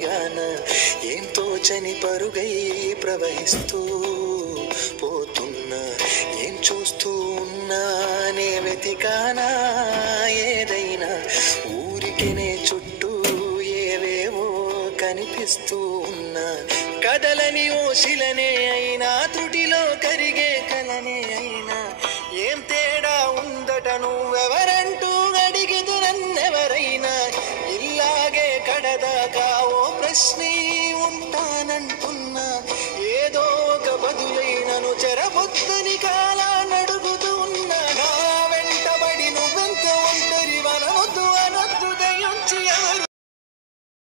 ఒంటరిగాన ఏం తోచని పరుగై ప్రవహిస్తూ పోతున్నా, ఏం చూస్తూ ఉన్నానే వెతికానా ఏదైనా, ఊరికినే చుట్టూ ఏవేవో కనిపిస్తూ ఉన్నా, కదలని ఓశిలనే అయినా త్రుటిలో కరిగే కలనే అయినా, ఏం తేడా ఉందట నువ్వెవరంటూ అడిగిదు నన్నెవరైనా, ఇల్లాగే కడదాకా ఓ ప్రశ్నే ఉంటానంటున్నా, ఏదో ఒక బదులైనను చెరబొద్దని కాలా